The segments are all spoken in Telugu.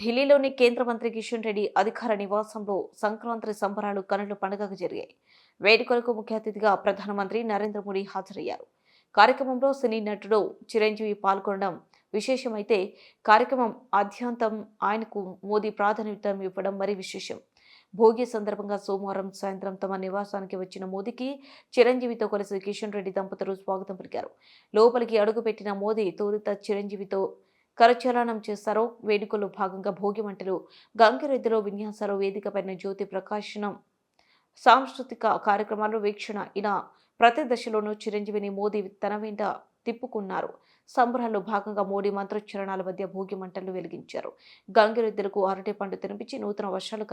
ఢిల్లీలోని కేంద్ర మంత్రి కిషన్ రెడ్డి అధికార నివాసంలో సంక్రాంతి సంబరాలు కనుల పండుగగా జరిగాయి. వేడుకలకు ముఖ్య అతిథిగా ప్రధానమంత్రి నరేంద్ర మోడీ హాజరయ్యారు. కార్యక్రమంలో సినీ నటుడు చిరంజీవి పాల్గొనడం విశేషమైతే కార్యక్రమం ఆద్యంతం ఆయనకు మోదీ ప్రాధాన్యత ఇవ్వడం మరీ విశేషం. భోగి సందర్భంగా సోమవారం సాయంత్రం తమ నివాసానికి వచ్చిన మోదీకి చిరంజీవితో కలిసి కిషన్ రెడ్డి దంపతులు స్వాగతం పలికారు. లోపలికి అడుగుపెట్టిన మోదీ తొలుత చిరంజీవితో కరచాలనం చేశారు. వేడుకల్లో భాగంగా భోగి మంటలు, గంగిరెద్దులో విన్యాసాలు, వేదికపైన జ్యోతి ప్రకాశనం, సాంస్కృతిక కార్యక్రమాలు వీక్షణ ఇలా ప్రతి దశలోనూ చిరంజీవిని మోదీ తన వెంట తిప్పుకున్నారు. సంబరాల్లో భాగంగా మోడీ మంత్రోచ్చరణాల మధ్య భోగి మంటలు వెలిగించారు. గంగిరెద్దులకు అరటి పండు తినిపించి నూతన వర్షాలు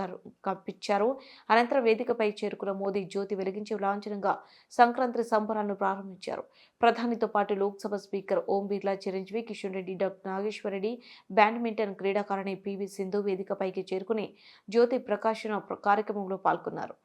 కప్పించారు. అనంతరం వేదికపై చేరుకున్న మోదీ జ్యోతి వెలిగించి లాంఛనంగా సంక్రాంతి సంబరాలను ప్రారంభించారు. ప్రధానితో పాటు Lok Sabha speaker Om Birla, Chiranjeevi, Kishan Reddy, doctor Nageswara Reddy, badminton క్రీడాకారిణి పివి సింధు వేదికపైకి చేరుకుని జ్యోతి ప్రకాశన కార్యక్రమంలో పాల్గొన్నారు.